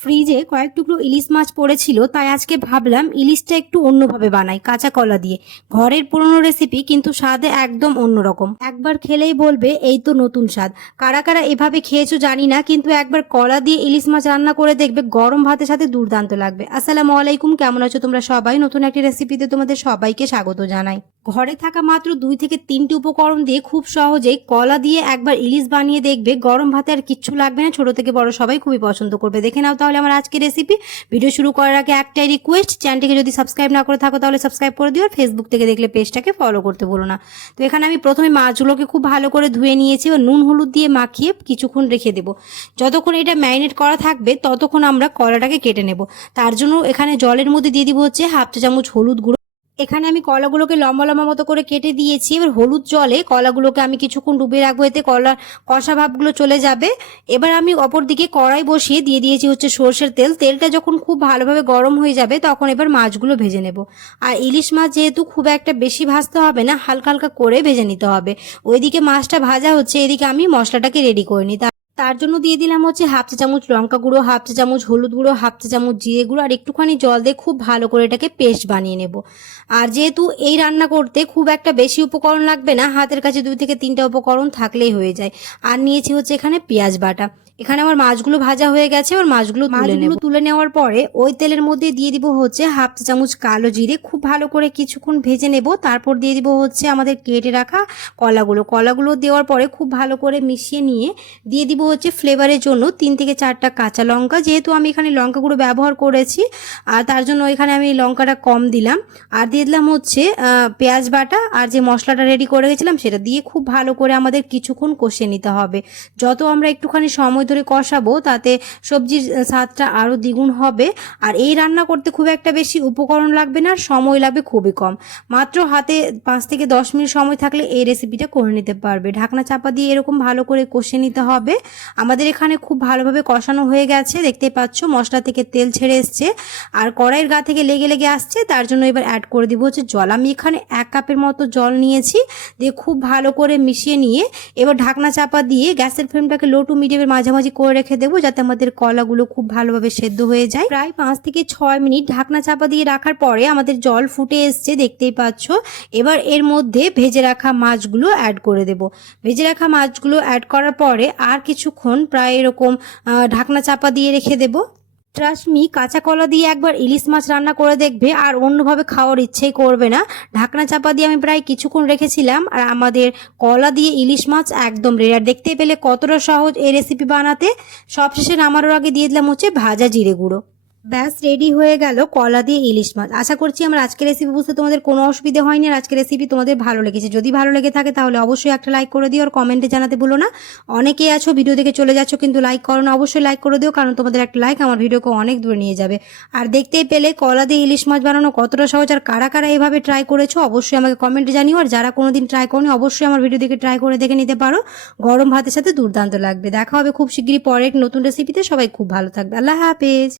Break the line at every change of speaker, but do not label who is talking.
ফ্রিজে কয়েক টুকরো ইলিশ মাছ পড়েছিল, তাই আজকে ভাবলাম ইলিশটা একটু অন্যভাবে বানাই, কাঁচা কলা দিয়ে। ঘরের পুরনো রেসিপি কিন্তু স্বাদে একদম অন্যরকম। একবার খেলেই বলবে, এই তো নতুন স্বাদ। কারা কারা এভাবে খেয়েছো জানি না, কিন্তু একবার কলা দিয়ে ইলিশ মাছ রান্না করে দেখবে গরম ভাতের সাথে দুর্দান্ত লাগবে। আসসালামু আলাইকুম, কেমন আছো তোমরা সবাই? নতুন একটি রেসিপিতে তোমাদের সবাইকে স্বাগত জানাই। ঘরে থাকা মাত্র দুই থেকে তিনটি উপকরণ দিয়ে খুব সহজেই কলা দিয়ে একবার ইলিশ বানিয়ে দেখবে। গরম ভাতে আর কিচ্ছু লাগবে না। ছোট থেকে বড় সবাই খুবই পছন্দ করবে। দেখে নাও তাহলে আমার আজকের রেসিপি ভিডিও শুরু করার আগে একটাই রিকোয়েস্ট চ্যানেলটিকে যদি সাবস্ক্রাইব না করে থাকো তাহলে সাবস্ক্রাইব করে দিও আর ফেসবুক থেকে দেখলে পেজটাকে ফলো করতে বলো না। তো এখানে আমি প্রথমে মাছগুলোকে খুব ভালো করে ধুয়ে নিয়েছি এবার নুন, হলুদ দিয়ে মাখিয়ে কিছুক্ষণ রেখে দেবো। যতক্ষণ এটা ম্যারিনেট করা থাকবে, ততক্ষণ আমরা কলাটাকে কেটে নেব। তার জন্য এখানে জলের মধ্যে দিয়ে দিব হচ্ছে হাফ চা চামচ হলুদ গুঁড়ো। এখানে আমি কলাগুলোকে লম্বা লম্বা মতো করে কেটে দিয়েছি। এবার হলুদ জলে কলাগুলোকে আমি কিছুক্ষণ ডুবিয়ে রাখব। এতে কলার কষা ভাবগুলো চলে যাবে। এবার আমি অপর দিকে কড়াই বসিয়ে দিয়ে দিয়েছি হচ্ছে সর্ষের তেল। তেলটা যখন খুব ভালোভাবে গরম হয়ে যাবে, তখন এবার মাছগুলো ভেজে নেব। আর ইলিশ মাছ যেহেতু খুব একটা বেশি ভাজতে হবে না, হালকা হালকা করে ভেজে নিতে হবে। ওইদিকে মাছটা ভাজা হচ্ছে, এদিকে আমি মশলাটাকে রেডি করে নিই। তার- জন্য দিয়ে দিলাম হচ্ছে হাফ চা চামচ লঙ্কা গুঁড়ো, হাফ চা চামচ হলুদ গুঁড়ো, হাফ চা চামচ জিরে গুঁড়ো আর একটুখানি জল দিয়ে খুব ভালো করে এটাকে পেস্ট বানিয়ে নেব। আর যেহেতু এই রান্না করতে খুব একটা বেশি উপকরণ লাগবে না, হাতের কাছে দুই থেকে তিনটা উপকরণ থাকলেই হয়ে যায়। আর নিয়েছি হচ্ছে এখানে পেঁয়াজ বাটা। এখানে আমার মাছগুলো ভাজা হয়ে গেছে আর মাছগুলো তুলে নেব। তুলে নেওয়ার পরে ওই তেলের মধ্যে দিয়ে দিব হচ্ছে হাফ চামচ কালো জিরে খুব ভালো করে কিছুক্ষণ ভেজে নেব। তারপর দিয়ে দিব হচ্ছে আমাদের কেটে রাখা কলাগুলো। কলাগুলো দেওয়ার পরে খুব ভালো করে মিশিয়ে নিয়ে দিয়ে দিব হচ্ছে ফ্লেভারের জন্য তিন থেকে চারটা কাঁচা লঙ্কা। যেহেতু আমি এখানে লঙ্কা গুঁড়ো ব্যবহার করেছি আর তার জন্য এখানে আমি লঙ্কাটা কম দিলাম। আর দিয়ে দিলাম হচ্ছে পেঁয়াজ বাটা আর যে মশলাটা রেডি করে গেছিলাম সেটা দিয়ে খুব ভালো করে আমাদের কিছুক্ষণ কষিয়ে নিতে হবে। যত আমরা একটুখানি সময় ধরে কষাবো, তাতে সবজির স্বাদটা আরও দ্বিগুণ হবে। আর এই রান্না করতে খুব একটা বেশি উপকরণ লাগবে না সময় লাগবে খুবই কম। মাত্র হাতে পাঁচ থেকে দশ মিনিট সময় থাকলে এই রেসিপিটা করে নিতে পারবে। ঢাকনা চাপা দিয়ে এরকম ভালো করে কষে নিতে হবে। আমাদের এখানে খুব ভালোভাবে কষানো হয়ে গেছে। দেখতে পাচ্ছ, মশলা থেকে তেল ছেড়ে এসছে। আর কড়াইয়ের গা থেকে লেগে লেগে আসছে, তার জন্য এবার অ্যাড করে দিব হচ্ছে জল। আমি এখানে এক কাপের মতো জল নিয়েছি, দিয়ে খুব ভালো করে মিশিয়ে নিয়ে এবার ঢাকনা চাপা দিয়ে গ্যাসের ফ্লেমটাকে লো টু মিডিয়ামের মাঝামাঝি করে রেখে দেবো যাতে আমাদের কলাগুলো খুব ভালোভাবে সেদ্ধ হয়ে যায়। প্রায় পাঁচ থেকে ছয় মিনিট ঢাকনা চাপা দিয়ে রাখার পরে আমাদের জল ফুটে এসছে, দেখতেই পাচ্ছ। এবার এর মধ্যে ভেজে রাখা মাছগুলো অ্যাড করে দেব। ভেজে রাখা মাছগুলো অ্যাড করার পরে আর কিছুক্ষণ প্রায় এরকম ঢাকনা চাপা দিয়ে রেখে দেব। ট্রাস্টমি কাঁচা কলা দিয়ে একবার ইলিশ মাছ রান্না করে দেখবে আর অন্যভাবে খাওয়ার ইচ্ছেই করবে না। ঢাকনা চাপা দিয়ে আমি প্রায় কিছুক্ষণ রেখেছিলাম আর আমাদের কলা দিয়ে ইলিশ মাছ একদম রেডি আর দেখতে পেলে কতটা সহজ এই রেসিপি বানাতে। সবশেষে নামানোর আগে দিয়ে দিলাম হচ্ছে ভাজা জিরে গুঁড়ো। ব্যাস রেডি হয়ে গেল কলা দিয়ে ইলিশ মাছ। আশা করছি আমার আজকের রেসিপি বুঝতে তোমাদের কোনো অসুবিধা হয়নি আর আজকের রেসিপি তোমাদের ভালো লেগেছে। যদি ভালো লেগে থাকে তাহলে অবশ্যই একটা লাইক করে দিও আর কমেন্টে জানাতে ভুলো না। অনেকেই আছো ভিডিও দেখে চলে যাচ্ছ, কিন্তু লাইক করো না, অবশ্যই লাইক করে দিও কারণ তোমাদের একটা লাইক আমার ভিডিওকে অনেক দূরে নিয়ে যাবে। আর দেখতেই পেলে কলা দিয়ে ইলিশ মাছ বানানো কতটা সহজ আর কারা কারা এভাবে ট্রাই করেছ অবশ্যই আমাকে কমেন্টে জানিও। আর যারা কোনো দিন ট্রাই করনি, অবশ্যই আমার ভিডিও দেখে ট্রাই করে দেখে নিতে পারো। গরম ভাতের সাথে দুর্দান্ত লাগবে। দেখা হবে খুব শীঘ্রই পরে নতুন রেসিপিতে সবাই খুব ভালো থাকবে। আল্লাহ হাফেজ।